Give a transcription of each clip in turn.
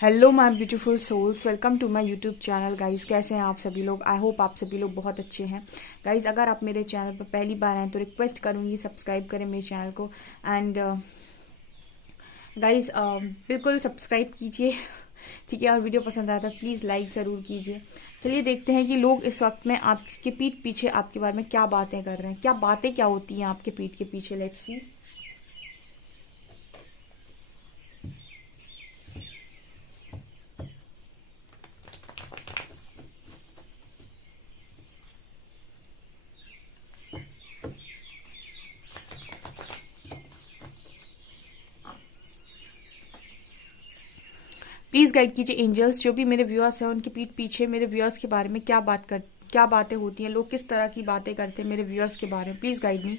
Hello my beautiful souls, welcome to my YouTube channel. Guys कैसे हैं आप सभी लोग? आई होप आप सभी लोग बहुत अच्छे हैं। गाइस अगर आप मेरे चैनल पर पहली बार आए तो रिक्वेस्ट करूंगी सब्सक्राइब करें मेरे चैनल को। एंड गाइस बिल्कुल सब्सक्राइब कीजिए ठीक है। और वीडियो पसंद आया तो प्लीज़ लाइक ज़रूर कीजिए। चलिए देखते हैं कि लोग इस वक्त में आपके पीठ पीछे आपके बारे में क्या बातें कर रहे हैं, क्या बातें क्या होती हैं आपके पीठ के पीछे। Let's see. प्लीज़ गाइड कीजिए एंजल्स, जो भी मेरे व्यूअर्स हैं उनके पीठ पीछे मेरे व्यूअर्स के बारे में क्या बातें होती हैं, लोग किस तरह की बातें करते हैं मेरे व्यूअर्स के बारे में। Please guide me.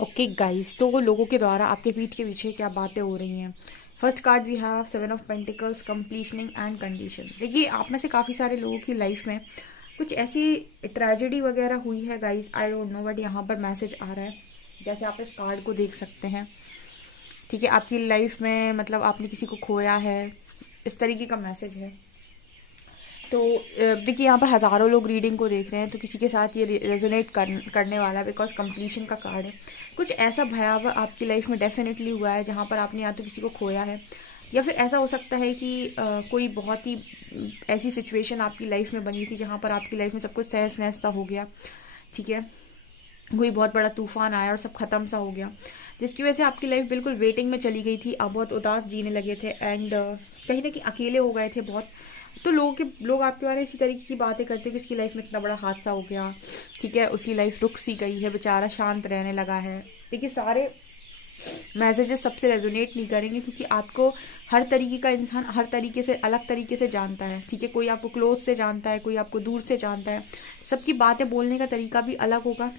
Okay guys, तो वो लोगों के द्वारा आपके पीठ के पीछे क्या बातें हो रही हैं। First card we have 7 of pentacles, completion and condition. देखिए आप में से काफ़ी सारे लोगों की लाइफ में कुछ ऐसी ट्रेजेडी वगैरह हुई है guys, I don't know, but यहाँ पर मैसेज आ रहा है जैसे आप इस कार्ड को देख सकते हैं। ठीक है, आपकी लाइफ में मतलब आपने किसी को खोया है, इस तरीके का मैसेज है। तो देखिए यहाँ पर हज़ारों लोग रीडिंग को देख रहे हैं, तो किसी के साथ ये रेजोनेट करने वाला है बिकॉज कंप्लीशन का कार्ड है। कुछ ऐसा भयावह आपकी लाइफ में डेफिनेटली हुआ है जहाँ पर आपने या तो किसी को खोया है, या फिर ऐसा हो सकता है कि कोई बहुत ही ऐसी सिचुएशन आपकी लाइफ में बनी थी जहाँ पर आपकी लाइफ में सब कुछ तहस नहस सा हो गया। ठीक है, कोई बहुत बड़ा तूफान आया और सब खत्म सा हो गया, जिसकी वजह से आपकी लाइफ बिल्कुल वेटिंग में चली गई थी। आप बहुत उदास जीने लगे थे एंड कहीं ना कहीं अकेले हो गए थे बहुत। तो लोग आपके बारे में इसी तरीके की बातें करते हैं कि उसकी लाइफ में इतना बड़ा हादसा हो गया। ठीक है, उसकी लाइफ रुक सी गई है, बेचारा शांत रहने लगा है। देखिए सारे मैसेजेस सबसे रेजोनेट नहीं करेंगे, क्योंकि आपको हर तरीके का इंसान हर तरीके से अलग तरीके से जानता है, ठीक है। कोई आपको क्लोज से जानता है, कोई आपको दूर से जानता है, सबकी बातें बोलने का तरीका भी अलग होगा।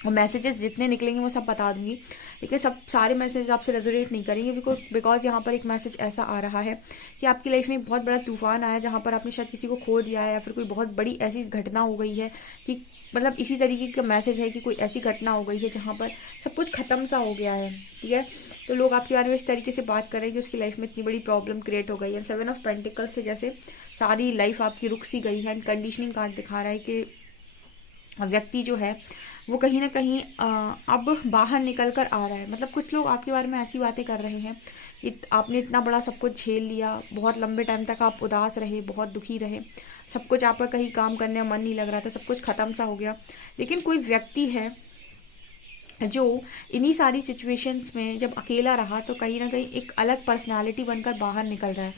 और मैसेजेस जितने निकलेंगे वो सब बता दूंगी, लेकिन सब सारे मैसेज आपसे रेजोनेट नहीं करेंगे, बिकॉज यहाँ पर एक मैसेज ऐसा आ रहा है कि आपकी लाइफ में एक बहुत बड़ा तूफान आया, जहाँ पर आपने शायद किसी को खो दिया है, या फिर कोई बहुत बड़ी ऐसी घटना हो गई है कि मतलब इसी तरीके का मैसेज है कि कोई ऐसी घटना हो गई है जहाँ पर सब कुछ खत्म सा हो गया है, ठीक है। तो लोग आपके बारे में इस तरीके से बात कर रहे हैं कि उसकी लाइफ में इतनी बड़ी प्रॉब्लम क्रिएट हो गई है। 7 ऑफ पेंटिकल्स से जैसे सारी लाइफ आपकी रुक सी गई है। एंड कंडीशनिंग कार्ड दिखा रहा है कि व्यक्ति जो है वो कहीं ना कहीं अब बाहर निकल कर आ रहा है। मतलब कुछ लोग आपके बारे में ऐसी बातें कर रहे हैं कि आपने इतना बड़ा सब कुछ झेल लिया, बहुत लंबे टाइम तक आप उदास रहे, बहुत दुखी रहे, सब कुछ आपका कहीं काम करने में मन नहीं लग रहा था, सब कुछ खत्म सा हो गया। लेकिन कोई व्यक्ति है जो इन्हीं सारी सिचुएशंस में जब अकेला रहा तो कहीं ना कहीं एक अलग पर्सनालिटी बनकर बाहर निकल रहा है।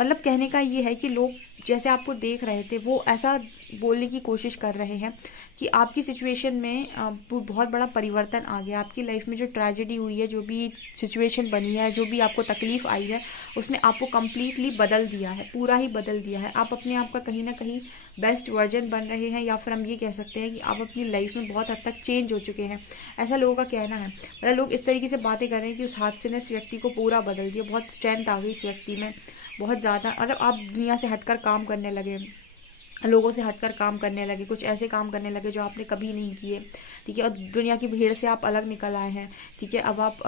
मतलब कहने का ये है कि लोग जैसे आपको देख रहे थे वो ऐसा बोलने की कोशिश कर रहे हैं कि आपकी सिचुएशन में बहुत बड़ा परिवर्तन आ गया। आपकी लाइफ में जो ट्रेजेडी हुई है, जो भी सिचुएशन बनी है, जो भी आपको तकलीफ आई है, उसने आपको कम्प्लीटली बदल दिया है, पूरा ही बदल दिया है। आप अपने आप का कहीं ना कहीं बेस्ट वर्जन बन रहे हैं, या फिर हम ये कह सकते हैं कि आप अपनी लाइफ में बहुत हद तक चेंज हो चुके हैं, ऐसा लोगों का कहना है। मतलब लोग इस तरीके से बातें कर रहे हैं कि उस हादसे ने इस व्यक्ति को पूरा बदल दिया, बहुत स्ट्रेंथ आ गई इस व्यक्ति में, बहुत ज़्यादा। मतलब आप दुनिया से हटकर काम करने लगे, लोगों से हटकर काम करने लगे, कुछ ऐसे काम करने लगे जो आपने कभी नहीं किए, ठीक है। और दुनिया की भीड़ से आप अलग निकल आए हैं, ठीक है। अब आप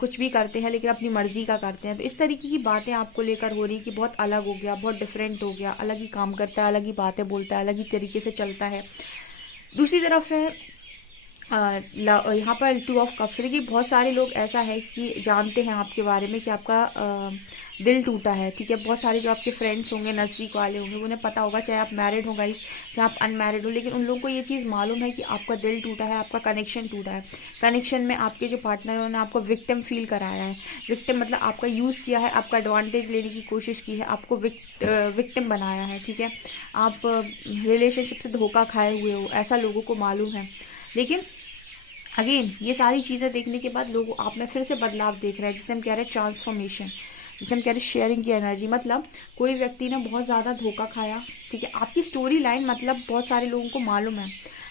कुछ भी करते हैं लेकिन अपनी मर्जी का करते हैं। तो इस तरीके की बातें आपको लेकर हो रही कि बहुत अलग हो गया, बहुत डिफरेंट हो गया, अलग ही काम करता है, अलग ही बातें बोलता है, अलग ही तरीके से चलता है। दूसरी तरफ है यहाँ पर 2 ऑफ कप्स। देखिए बहुत सारे लोग ऐसा है कि जानते हैं आपके बारे में कि आपका दिल टूटा है, ठीक है। बहुत सारे जो आपके फ्रेंड्स होंगे, नज़दीक वाले होंगे, उन्हें पता होगा, चाहे आप मैरिड हो गाइस, चाहे आप अनमैरिड हो, लेकिन उन लोगों को ये चीज़ मालूम है कि आपका दिल टूटा है, आपका कनेक्शन टूटा है। कनेक्शन में आपके जो पार्टनर है उन्होंने आपको विक्टिम फील कराया है। विक्टिम मतलब आपका यूज़ किया है, आपका एडवांटेज लेने की कोशिश की है, आपको विक्टिम बनाया है, ठीक है। आप रिलेशनशिप से धोखा खाए हुए हो, ऐसा लोगों को मालूम है। लेकिन अगेन ये सारी चीज़ें देखने के बाद लोग आप में फिर से बदलाव देख रहे हैं, जिसे हम कह रहे हैं ट्रांसफॉर्मेशन, जिसे हम कह रहे हैं शेयरिंग की एनर्जी। मतलब कोई व्यक्ति ने बहुत ज़्यादा धोखा खाया, ठीक है। आपकी स्टोरी लाइन मतलब बहुत सारे लोगों को मालूम है,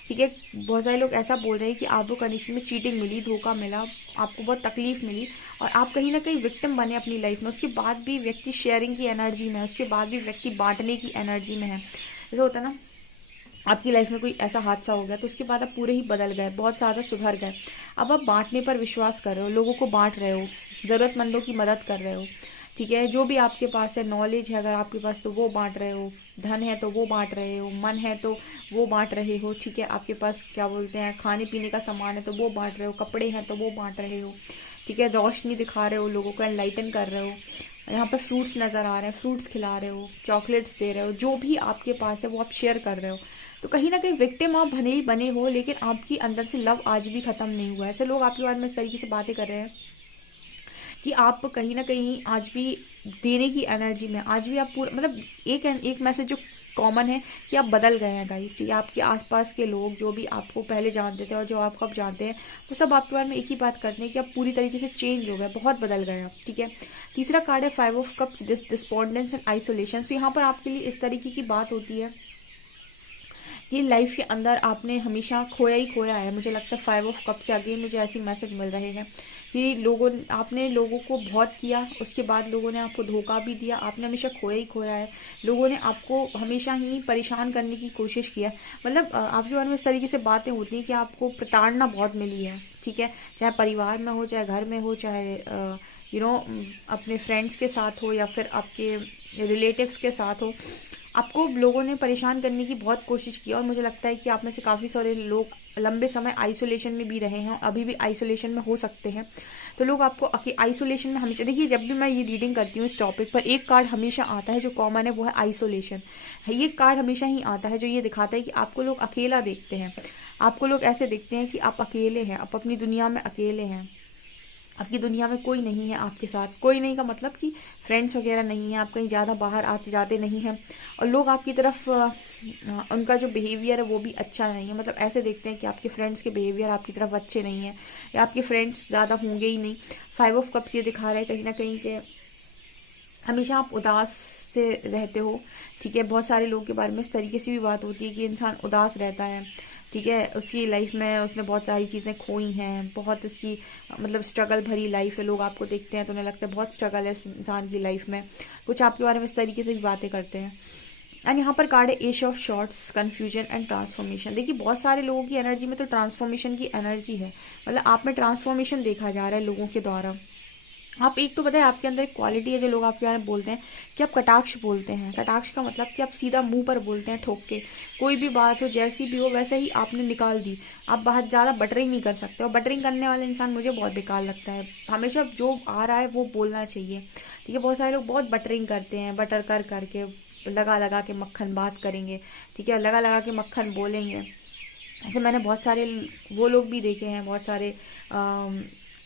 ठीक है। बहुत सारे लोग ऐसा बोल रहे हैं कि आपको कनेक्शन में चीटिंग मिली, धोखा मिला, आपको बहुत तकलीफ मिली, और आप कहीं ना कहीं विक्टिम बने अपनी लाइफ में। उसके बाद भी व्यक्ति शेयरिंग की एनर्जी में है, उसके बाद भी व्यक्ति बांटने की एनर्जी में है। जैसे होता है ना, आपकी लाइफ में कोई ऐसा हादसा हो गया तो उसके बाद आप पूरे ही बदल गए, बहुत ज़्यादा सुधर गए। अब आप बांटने पर विश्वास कर रहे हो, लोगों को बांट रहे हो, ज़रूरतमंदों की मदद कर रहे हो, ठीक है। जो भी आपके पास है, नॉलेज है अगर आपके पास तो वो बांट रहे हो, धन है तो वो बांट रहे हो, मन है तो वो बांट रहे हो, ठीक है। आपके पास क्या बोलते हैं, खाने पीने का सामान है तो वो बांट रहे हो, कपड़े हैं तो वो बांट रहे हो, ठीक है। रोशनी दिखा रहे हो, लोगों को एनलाइटन कर रहे हो। यहाँ पर फ्रूट्स नज़र आ रहे हैं, फ्रूट्स खिला रहे हो, चॉकलेट्स दे रहे हो, जो भी आपके पास है वो आप शेयर कर रहे हो। तो कहीं ना कहीं विक्टिम आप भले ही बने हो, लेकिन आपकी अंदर से लव आज भी खत्म नहीं हुआ है। ऐसे लोग आपके बारे में इस तरीके से बातें कर रहे हैं कि आप कहीं ना कहीं आज भी देने की एनर्जी में, आज भी आप पूरा मतलब एक मैसेज जो कॉमन है कि आप बदल गए हैं गाइस, ठीक है। आपके आसपास के लोग जो भी आपको पहले जानते थे और जो आपको अब जानते हैं, वो सब आपके बारे में एक ही बात करते हैं कि आप पूरी तरीके से चेंज हो गए, बहुत बदल गए आप, ठीक है। तीसरा कार्ड है 5 of cups, despondence and isolation. तो यहाँ पर आपके लिए इस तरीके की बात होती है कि लाइफ के अंदर आपने हमेशा खोया ही खोया है। मुझे लगता है 5 ऑफ कप से अगेन मुझे ऐसे मैसेज मिल रहे हैं कि आपने लोगों को बहुत किया, उसके बाद लोगों ने आपको धोखा भी दिया, आपने हमेशा खोया ही खोया है। लोगों ने आपको हमेशा ही परेशान करने की कोशिश किया। मतलब आपके बारे में इस तरीके से बातें होती हैं कि आपको प्रताड़ना बहुत मिली है, ठीक है। चाहे परिवार में हो, चाहे घर में हो, चाहे अपने फ्रेंड्स के साथ हो, या फिर आपके रिलेटिव्स के साथ हो, आपको लोगों ने परेशान करने की बहुत कोशिश की। और मुझे लगता है कि आप में से काफ़ी सारे लोग लंबे समय आइसोलेशन में भी रहे हैं, अभी भी आइसोलेशन में हो सकते हैं। तो लोग आपको आइसोलेशन में हमेशा, देखिए जब भी मैं ये रीडिंग करती हूँ इस टॉपिक पर, एक कार्ड हमेशा आता है जो कॉमन है, वो है आइसोलेशन। ये कार्ड हमेशा ही आता है जो ये दिखाता है कि आपको लोग अकेला देखते हैं, आपको लोग ऐसे देखते हैं कि आप अकेले हैं, आप अपनी दुनिया में अकेले हैं, आपकी दुनिया में कोई नहीं है आपके साथ। कोई नहीं का मतलब कि फ्रेंड्स वगैरह नहीं है, आप कहीं ज़्यादा बाहर आते जाते नहीं हैं, और लोग आपकी तरफ उनका जो बिहेवियर है वो भी अच्छा नहीं है। मतलब ऐसे देखते हैं कि आपके फ्रेंड्स के बिहेवियर आपकी तरफ अच्छे नहीं है, या आपके फ्रेंड्स ज़्यादा होंगे ही नहीं। 5 ऑफ कप्स ये दिखा रहा है कहीं ना कहीं के हमेशा आप उदास से रहते हो। ठीक है, बहुत सारे लोगों के बारे में इस तरीके से भी बात होती है कि इंसान उदास रहता है। ठीक है, उसकी लाइफ में उसने बहुत सारी चीज़ें खोई हैं, बहुत उसकी मतलब स्ट्रगल भरी लाइफ है। लोग आपको देखते हैं तो उन्हें लगता है बहुत स्ट्रगल है इस इंसान की लाइफ में। कुछ आपके बारे में इस तरीके से भी बातें करते हैं। एंड यहाँ पर कार्ड है ace of swords, confusion and transformation. देखिए बहुत सारे लोगों की एनर्जी में तो ट्रांसफॉर्मेशन की एनर्जी है, मतलब आप में ट्रांसफॉर्मेशन देखा जा रहा है लोगों के द्वारा। आप एक तो बताए आपके अंदर एक क्वालिटी है जो लोग आपके बारे में बोलते हैं कि आप कटाक्ष बोलते हैं। कटाक्ष का मतलब कि आप सीधा मुंह पर बोलते हैं, ठोक के। कोई भी बात हो जैसी भी हो वैसे ही आपने निकाल दी। आप बहुत ज़्यादा बटरिंग नहीं कर सकते, और बटरिंग करने वाला इंसान मुझे बहुत बेकार लगता है। हमेशा जो आ रहा है वो बोलना चाहिए। ठीक है, बहुत सारे लोग बहुत बटरिंग करते हैं, बटर कर करके लगा लगा के मक्खन बात करेंगे। ठीक है, लगा लगा के मक्खन बोलेंगे। ऐसे मैंने बहुत सारे वो लोग भी देखे हैं, बहुत सारे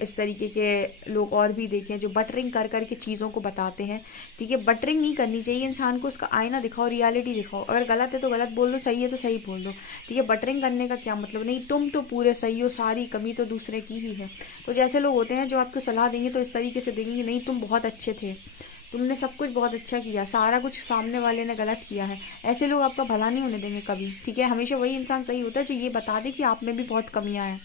इस तरीके के लोग और भी देखे हैं जो बटरिंग कर करके चीज़ों को बताते हैं। ठीक है, बटरिंग नहीं करनी चाहिए। इंसान को उसका आईना दिखाओ, रियलिटी दिखाओ। अगर गलत है तो गलत बोल दो, सही है तो सही बोल दो। ठीक है, बटरिंग करने का क्या मतलब, नहीं तुम तो पूरे सही हो, सारी कमी तो दूसरे की ही है। तो जैसे लोग होते हैं जो आपको सलाह देंगे तो इस तरीके से देंगे, नहीं तुम बहुत अच्छे थे, तुमने सब कुछ बहुत अच्छा किया, सारा कुछ सामने वाले ने गलत किया है। ऐसे लोग आपका भला नहीं होने देंगे कभी। ठीक है, हमेशा वही इंसान सही होता है जो ये बता दे कि आप में भी बहुत कमियां हैं।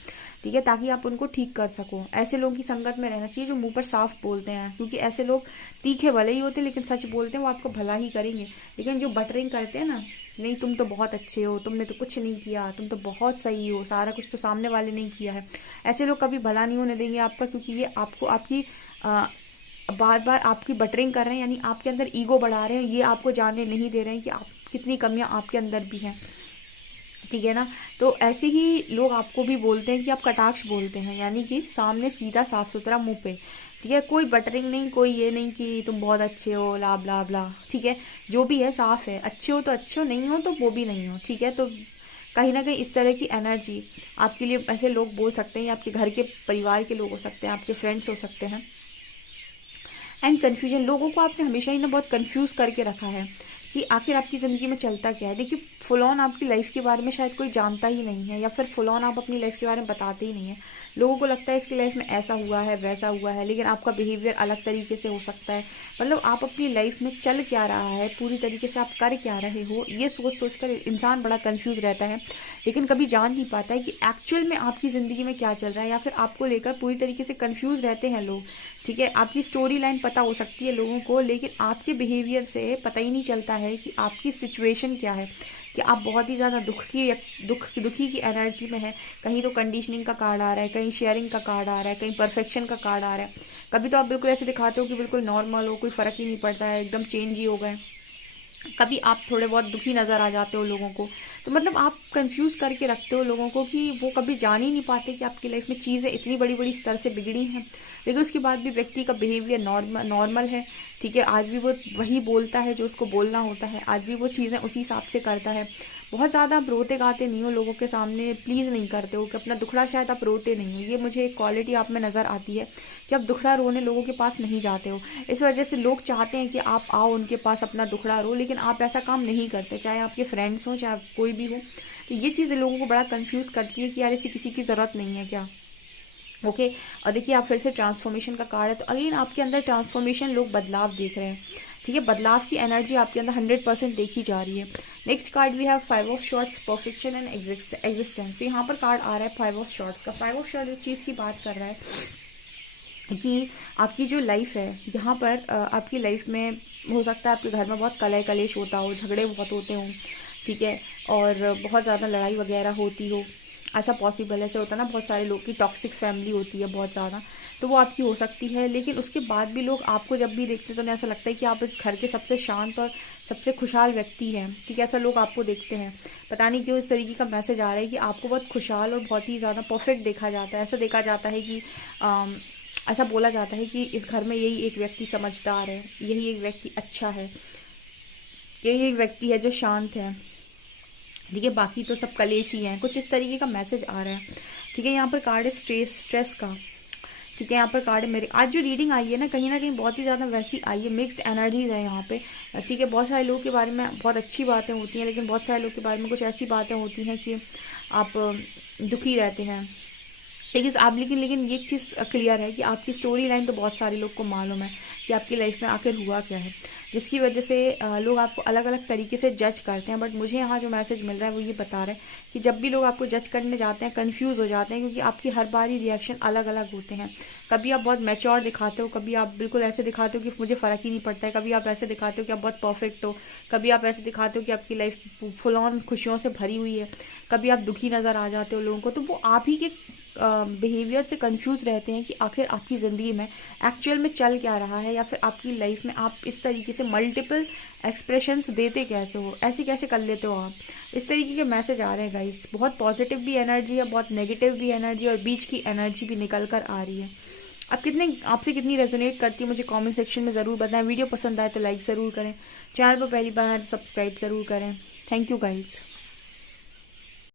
ठीक है, ताकि आप उनको ठीक कर सको। ऐसे लोगों की संगत में रहना चाहिए जो मुंह पर साफ बोलते हैं, क्योंकि ऐसे लोग तीखे भले ही होते हैं लेकिन सच बोलते हैं, वो आपको भला ही करेंगे। लेकिन जो बटरिंग करते हैं ना, नहीं तुम तो बहुत अच्छे हो, तुमने तो कुछ नहीं किया, तुम तो बहुत सही हो, सारा कुछ तो सामने वाले ने किया है, ऐसे लोग कभी भला नहीं होने देंगे आपका। क्योंकि ये आपको आपकी बार बार आपकी बटरिंग कर रहे हैं, यानी आपके अंदर ईगो बढ़ा रहे हैं। ये आपको जानने नहीं दे रहे हैं कि आप कितनी कमियां आपके अंदर भी हैं। ठीक है ना, तो ऐसे ही लोग आपको भी बोलते हैं कि आप कटाक्ष बोलते हैं, यानी कि सामने सीधा साफ सुथरा मुंह पे। ठीक है, कोई बटरिंग नहीं, कोई ये नहीं कि तुम बहुत अच्छे हो, ला ब्ला ब्ला। ठीक है, जो भी है साफ है, अच्छे हो तो अच्छे हो, नहीं हो तो वो भी नहीं हो। ठीक है, तो कहीं ना कहीं इस तरह की एनर्जी आपके लिए ऐसे लोग बोल सकते हैं, आपके घर के परिवार के लोग हो सकते हैं, आपके फ्रेंड्स हो सकते हैं। एंड कन्फ्यूजन, लोगों को आपने हमेशा ही ना बहुत कंफ्यूज करके रखा है कि आखिर आपकी ज़िंदगी में चलता क्या है। देखिए फुल ऑन आपकी लाइफ के बारे में शायद कोई जानता ही नहीं है, या फिर फुल ऑन आप अपनी लाइफ के बारे में बताते ही नहीं है। लोगों को लगता है इसकी लाइफ में ऐसा हुआ है, वैसा हुआ है, लेकिन आपका बिहेवियर अलग तरीके से हो सकता है। मतलब आप अपनी लाइफ में चल क्या रहा है, पूरी तरीके से आप कर क्या रहे हो, ये सोच सोच कर इंसान बड़ा कंफ्यूज रहता है, लेकिन कभी जान नहीं पाता है कि एक्चुअल में आपकी ज़िंदगी में क्या चल रहा है, या फिर आपको लेकर पूरी तरीके से कंफ्यूज रहते हैं लोग। ठीक है, आपकी स्टोरी लाइन पता हो सकती है लोगों को, लेकिन आपके बिहेवियर से पता ही नहीं चलता है कि आपकी सिचुएशन क्या है, कि आप बहुत ही ज़्यादा दुखी की एनर्जी में है। कहीं तो कंडीशनिंग का कार्ड आ रहा है, कहीं शेयरिंग का कार्ड आ रहा है, कहीं परफेक्शन का कार्ड आ रहा है। कभी तो आप बिल्कुल ऐसे दिखाते हो कि बिल्कुल नॉर्मल हो, कोई फ़र्क ही नहीं पड़ता है, एकदम चेंज ही हो गए। कभी आप थोड़े बहुत दुखी नज़र आ जाते हो लोगों को। तो मतलब आप कंफ्यूज करके रखते हो लोगों को कि वो कभी जान ही नहीं पाते कि आपकी लाइफ में चीज़ें इतनी बड़ी बड़ी स्तर से बिगड़ी हैं, लेकिन उसके बाद भी व्यक्ति का बिहेवियर नॉर्मल है। ठीक है, आज भी वो वही बोलता है जो उसको बोलना होता है, आज भी वो चीज़ें उसी हिसाब से करता है। बहुत ज़्यादा आप रोते गाते नहीं हो लोगों के सामने, प्लीज़ नहीं करते हो कि अपना दुखड़ा शायद आप रोते नहीं हो। ये मुझे एक क्वालिटी आप में नज़र आती है कि आप दुखड़ा रोने लोगों के पास नहीं जाते हो। इस वजह से लोग चाहते हैं कि आप आओ उनके पास अपना दुखड़ा रो, लेकिन आप ऐसा काम नहीं करते, चाहे आपके फ्रेंड्स हों चाहे कोई भी हो। तो ये चीज़ लोगों को बड़ा कंफ्यूज करती है कि यार इसे किसी की ज़रूरत नहीं है क्या। ओके, और देखिए आप फिर से ट्रांसफॉर्मेशन का कार्ड है, तो अगेन आपके अंदर ट्रांसफॉर्मेशन, लोग बदलाव देख रहे हैं। ठीक है, बदलाव की एनर्जी आपके अंदर 100% देखी जा रही है। Next card we have 5 of swords, perfection and existence. तो यहाँ पर कार्ड आ रहा है 5 ऑफ शॉर्ट्स का। 5 ऑफ शॉर्ट्स इस चीज़ की बात कर रहा है कि आपकी जो लाइफ है, यहाँ पर आपकी लाइफ में हो सकता है आपके घर में बहुत कलह कलेश होता हो, झगड़े बहुत होते हों। ठीक है, और बहुत ज़्यादा लड़ाई वगैरह होती हो, ऐसा पॉसिबल ऐसे होता है ना, बहुत सारे लोग की टॉक्सिक फैमिली होती है बहुत ज़्यादा, तो वो आपकी हो सकती है। लेकिन उसके बाद भी लोग आपको जब भी देखते हैं तो उन्हें ऐसा लगता है कि आप इस घर के सबसे शांत और सबसे खुशहाल व्यक्ति हैं। ठीक है, ऐसा लोग आपको देखते हैं। पता नहीं क्यों इस तरीके का मैसेज आ रहा है कि आपको बहुत खुशहाल और बहुत ही ज़्यादा परफेक्ट देखा जाता है। ऐसा देखा जाता है कि ऐसा बोला जाता है कि इस घर में यही एक व्यक्ति समझदार है, यही एक व्यक्ति अच्छा है, यही एक व्यक्ति है जो शांत है। ठीक है, बाकी तो सब कलेश ही हैं, कुछ इस तरीके का मैसेज आ रहा है। ठीक है, यहाँ पर कार्ड है स्ट्रेस का। ठीक है। यहाँ पर कार्ड है मेरे, आज जो रीडिंग आई है ना कहीं बहुत ही ज़्यादा वैसी आई है, मिक्स्ड एनर्जीज है यहाँ पे। ठीक है, बहुत सारे लोगों के बारे में बहुत अच्छी बातें होती हैं, लेकिन बहुत सारे लोगों के बारे में कुछ ऐसी बातें होती हैं कि आप दुखी रहते हैं। लेकिन ये चीज़ क्लियर है कि आपकी स्टोरी लाइन तो बहुत सारे लोग को मालूम है कि आपकी लाइफ में आखिर हुआ क्या है, जिसकी वजह से लोग आपको अलग अलग तरीके से जज करते हैं। बट मुझे यहाँ जो मैसेज मिल रहा है वो ये बता रहा है कि जब भी लोग आपको जज करने जाते हैं कंफ्यूज हो जाते हैं, क्योंकि आपकी हर बार ही रिएक्शन अलग अलग होते हैं। कभी आप बहुत मैच्योर दिखाते हो, कभी आप बिल्कुल ऐसे दिखाते हो कि मुझे फ़र्क ही नहीं पड़ता है, कभी आप ऐसे दिखाते हो कि आप बहुत परफेक्ट हो, कभी आप ऐसे दिखाते हो कि आपकी लाइफ फुल ऑन खुशियों से भरी हुई है, कभी आप दुखी नज़र आ जाते हो लोगों को। तो वो आप ही के बिहेवियर से कंफ्यूज रहते हैं कि आखिर आपकी ज़िंदगी में एक्चुअल में चल क्या रहा है, या फिर आपकी लाइफ में आप इस तरीके से मल्टीपल एक्सप्रेशंस देते कैसे हो, ऐसे कैसे कर लेते हो आप। इस तरीके के मैसेज आ रहे हैं गाइस। बहुत पॉजिटिव भी एनर्जी है, बहुत नेगेटिव भी एनर्जी, और बीच की एनर्जी भी निकल कर आ रही है। अब आपसे कितनी रेजोनेट करती है मुझे कमेंट सेक्शन में ज़रूर बताएं। वीडियो पसंद आए तो लाइक ज़रूर करें, चैनल पर पहली बार आए तो सब्सक्राइब ज़रूर करें। Thank you guys.